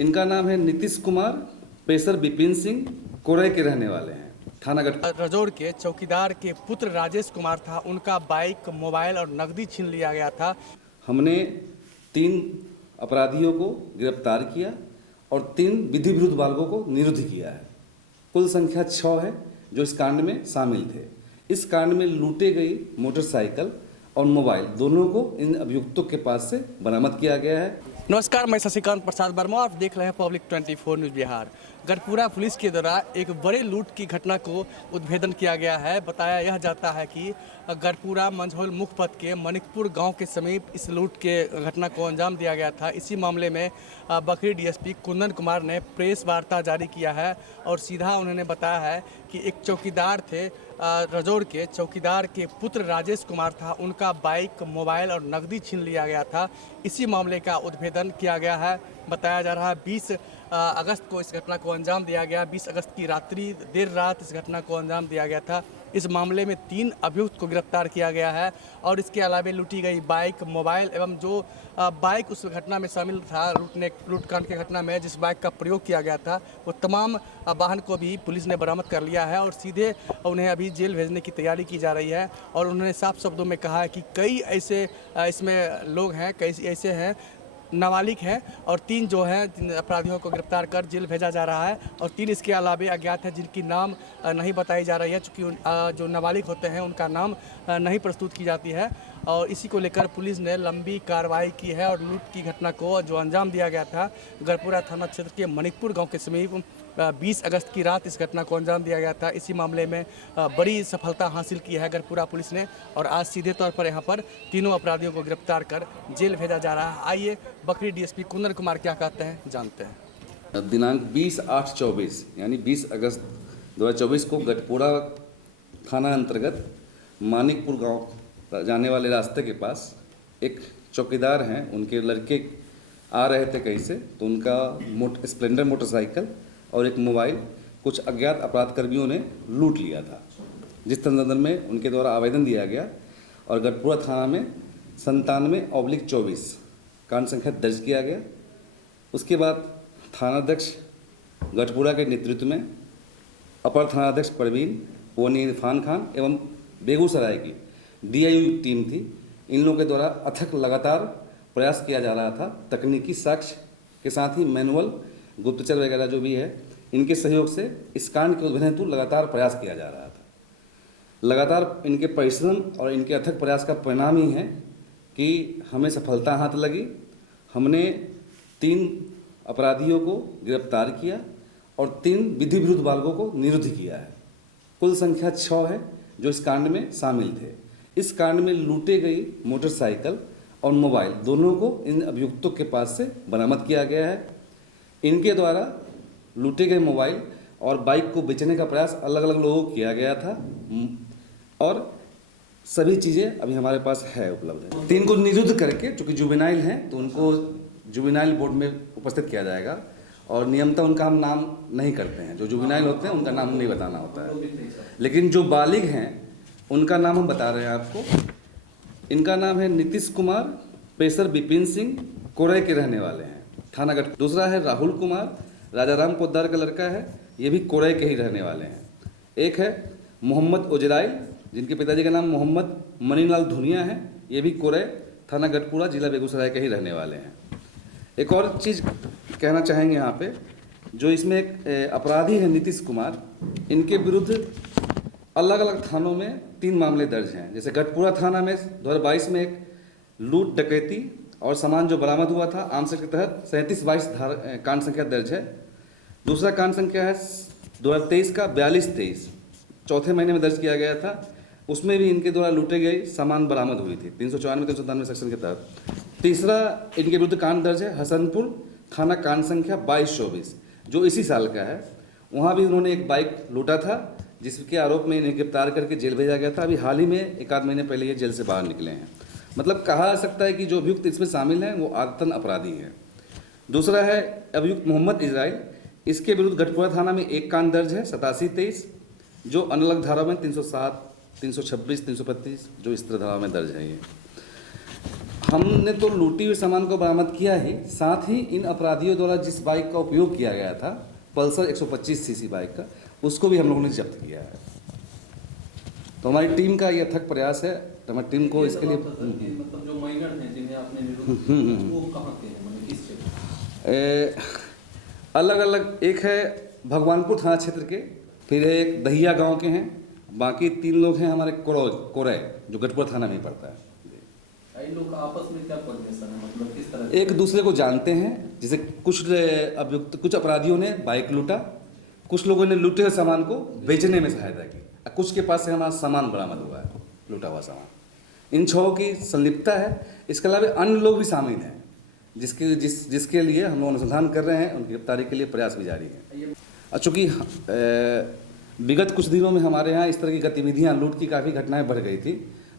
इनका नाम है नीतीश कुमार, पेशर बिपिन सिंह, कोरई के रहने वाले हैं। थाना रजौड़ के चौकीदार के पुत्र राजेश कुमार था, उनका बाइक, मोबाइल और नकदी छीन लिया गया था। हमने 3 अपराधियों को गिरफ्तार किया और 3 विधि विरुद्ध बालकों को निरुद्ध किया है। कुल संख्या 6 है जो इस कांड में शामिल थे। इस कांड में लूटे गई मोटरसाइकिल और मोबाइल दोनों को इन अभियुक्तों के पास से बरामद किया गया है। नमस्कार, मैं शशिकांत प्रसाद वर्मा, आप देख रहे हैं public 24 news Bihar. Garhpura police के द्वारा एक बड़े लूट की घटना को उद्भेदन किया गया है। बताया यह जाता है कि गढ़पुरा मंझौल मुख्य पथ के मणिकपुर गांव के समीप इस लूट के घटना को अंजाम दिया गया था। इसी मामले में बखरी डीएसपी कुंदन कुमार ने प्रेस वार्ता जारी किया है और सीधा उन्होंने बताया है कि एक चौकीदार थे, रजौड़ के चौकीदार के पुत्र राजेश कुमार था, उनका बाइक, मोबाइल और नकदी छीन लिया गया था। इसी मामले का उद्भेदन किया गया है। बताया जा रहा है 20 अगस्त को इस घटना को अंजाम दिया गया। 20 अगस्त की रात्रि देर रात इस घटना को अंजाम दिया गया था। इस मामले में 3 अभियुक्त को गिरफ्तार किया गया है और इसके अलावा लूटी गई बाइक, मोबाइल एवं जो बाइक उस घटना में शामिल था, लूटकांड की घटना में जिस बाइक का प्रयोग किया गया था, वो तमाम वाहन को भी पुलिस ने बरामद कर लिया है और सीधे उन्हें अभी जेल भेजने की तैयारी की जा रही है। और उन्होंने साफ शब्दों में कहा है कि कई ऐसे इसमें लोग हैं, कई ऐसे हैं नाबालिग हैं और 3 जो हैं अपराधियों को गिरफ्तार कर जेल भेजा जा रहा है और 3 इसके अलावा अज्ञात हैं जिनकी नाम नहीं बताई जा रही है, चूँकि जो नाबालिग होते हैं उनका नाम नहीं प्रस्तुत की जाती है। और इसी को लेकर पुलिस ने लंबी कार्रवाई की है और लूट की घटना को जो अंजाम दिया गया था गढ़पुरा थाना क्षेत्र के मणिकपुर गाँव के समीप 20 अगस्त की रात इस घटना को अंजाम दिया गया था। इसी मामले में बड़ी सफलता हासिल की है गढ़पुरा पुलिस ने और आज सीधे तौर पर यहाँ पर तीनों अपराधियों को गिरफ्तार कर जेल भेजा जा रहा है। आइए बखरी डीएसपी कुंदन कुमार क्या कहते हैं जानते हैं। दिनांक 20/8/24 यानी 20 अगस्त 2024 को गढ़पुरा थाना अंतर्गत मानिकपुर गांव जाने वाले रास्ते के पास एक चौकीदार हैं, उनके लड़के आ रहे थे कहीं से, तो उनका स्प्लेंडर मोटरसाइकिल और एक मोबाइल कुछ अज्ञात अपराधकर्मियों ने लूट लिया था, जिस संदर्भ में उनके द्वारा आवेदन दिया गया और गढ़पुरा थाना में 97/24 कांड संख्या दर्ज किया गया। उसके बाद थानाध्यक्ष गढ़पुरा के नेतृत्व में अपर थानाध्यक्ष परवीन, पोनी इरफान खान एवं बेगूसराय की डीआईयू टीम थी। इन लोगों के द्वारा अथक लगातार प्रयास किया जा रहा था। तकनीकी साक्ष्य के साथ ही मैनुअल, गुप्तचर वगैरह जो भी है, इनके सहयोग से इस कांड के उद्भेदन हेतु लगातार प्रयास किया जा रहा था। लगातार इनके परिश्रम और इनके अथक प्रयास का परिणाम ही है कि हमें सफलता हाथ लगी। हमने 3 अपराधियों को गिरफ्तार किया और 3 विधि विरुद्ध बालकों को निरुद्ध किया है। कुल संख्या 6 है जो इस कांड में शामिल थे। इस कांड में लूटे गई मोटरसाइकिल और मोबाइल दोनों को इन अभियुक्तों के पास से बरामद किया गया है। इनके द्वारा लूटे गए मोबाइल और बाइक को बेचने का प्रयास अलग अलग लोगों को किया गया था और सभी चीज़ें अभी हमारे पास है, उपलब्ध है। 3 को निरुद्ध करके, चूँकि जुवेनाइल हैं तो उनको जुवेनाइल बोर्ड में उपस्थित किया जाएगा और नियमतः उनका हम नाम नहीं करते हैं। जो जुवेनाइल होते हैं उनका नाम नहीं बताना होता है, लेकिन जो बालिग हैं उनका नाम हम बता रहे हैं आपको। इनका नाम है नीतीश कुमार, पेशर बिपिन सिंह, कोरई के रहने वाले हैं, थाना गढ़। दूसरा है राहुल कुमार, राजाराम पोद्दार का लड़का है, ये भी कोरई के ही रहने वाले हैं। एक है मोहम्मद ओजराई, जिनके पिताजी का नाम मोहम्मद मनीलाल धुनिया है, ये भी कोरई, थाना गढ़पुरा, जिला बेगूसराय के ही रहने वाले हैं। एक और चीज़ कहना चाहेंगे यहाँ पे, जो इसमें एक अपराधी है नीतीश कुमार, इनके विरुद्ध अलग अलग थानों में 3 मामले दर्ज हैं। जैसे गढ़पुरा थाना में 2022 में एक लूट, डकैती और सामान जो बरामद हुआ था आम सेक्टर के तहत 37/22 कांड संख्या दर्ज है। दूसरा कांड संख्या है 2023 का 42/23, चौथे महीने में दर्ज किया गया था। उसमें भी इनके द्वारा लूटे गए सामान बरामद हुई थी 394-397 सेक्शन के तहत। तीसरा इनके विरुद्ध कांड दर्ज है हसनपुर थाना, कांड संख्या 22/24, जो इसी साल का है। वहाँ भी उन्होंने एक बाइक लूटा था, जिसके आरोप में इन्हें गिरफ्तार करके जेल भेजा गया था। अभी हाल ही में 1 आध महीने पहले ये जेल से बाहर निकले हैं। मतलब कहा जा सकता है कि जो अभियुक्त इसमें शामिल हैं वो आदतन अपराधी हैं। दूसरा है अभियुक्त मोहम्मद इजराइल, इसके विरुद्ध गढ़पुरा थाना में एक कांड दर्ज है 87/23, जो अलग अलग धारा में 307, 326, 335 जो इस तरह धारा में दर्ज है। ये हमने तो लूटी हुई सामान को बरामद किया ही, साथ ही इन अपराधियों द्वारा जिस बाइक का उपयोग किया गया था, पल्सर 125 सीसी बाइक का, उसको भी हम लोगों ने जब्त किया है। तो हमारी टीम का ये अथक प्रयास है, तो हमारी टीम को इसके लिए मतलब जो माइनर हैं जिन्हें आपने निरोधित किया, वो कहाँ के हैं, मतलब किस क्षेत्र? अलग अलग, एक है भगवानपुर थाना क्षेत्र के, फिर एक दहिया गांव के हैं, बाकी 3 लोग हैं हमारे कोरै जो गढ़पुरा थाना में पड़ता है। इन लोग का आपस में क्या कोऑर्डिनेशन है, मतलब किस तरह एक दूसरे को जानते हैं, जैसे कुछ अपराधियों ने बाइक लूटा, कुछ लोगों ने लूटे हुए सामान को बेचने में सहायता की, कुछ के पास से हमारा सामान बरामद हुआ है, लूटा हुआ सामान। इन 6 की संलिप्तता है। इसके अलावा अन्य लोग भी शामिल हैं, जिसके लिए हम लोग अनुसंधान कर रहे हैं, उनकी गिरफ्तारी के लिए प्रयास भी जारी है। और चूँकि विगत कुछ दिनों में हमारे यहाँ इस तरह की गतिविधियाँ, लूट की काफ़ी घटनाएं बढ़ गई थी,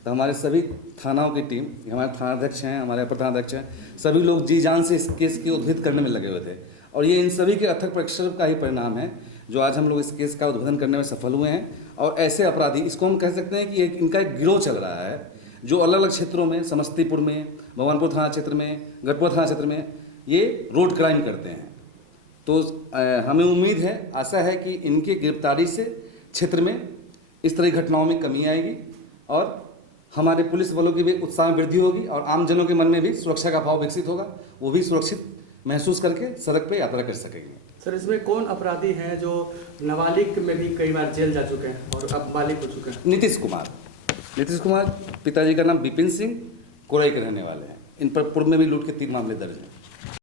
तो हमारे सभी थानाओं की टीम, हमारे थानाध्यक्ष हैं, हमारे अपर थानाध्यक्ष हैं, सभी लोग जी जान से इस केस की उद्भेद करने में लगे हुए थे। और ये इन सभी के अथक परिश्रम का ही परिणाम है जो आज हम लोग इस केस का उद्भेदन करने में सफल हुए हैं। और ऐसे अपराधी, इसको हम कह सकते हैं कि इनका एक गिरोह चल रहा है, जो अलग अलग क्षेत्रों में, समस्तीपुर में, भगवानपुर थाना क्षेत्र में, गढ़पुरा थाना क्षेत्र में ये रोड क्राइम करते हैं। तो हमें उम्मीद है, आशा है कि इनके गिरफ्तारी से क्षेत्र में इस तरह की घटनाओं में कमी आएगी और हमारे पुलिस बलों की भी उत्साह में वृद्धि होगी और आम जनों के मन में भी सुरक्षा का भाव विकसित होगा, वो भी सुरक्षित महसूस करके सड़क पे यात्रा कर सकेंगे। सर, इसमें कौन अपराधी हैं जो नाबालिग में भी कई बार जेल जा चुके हैं और अब बालिग हो चुके हैं? नीतीश कुमार, पिताजी का नाम विपिन सिंह, कोरई के रहने वाले हैं। इन पर पूर्व में भी लूट के 3 मामले दर्ज हैं।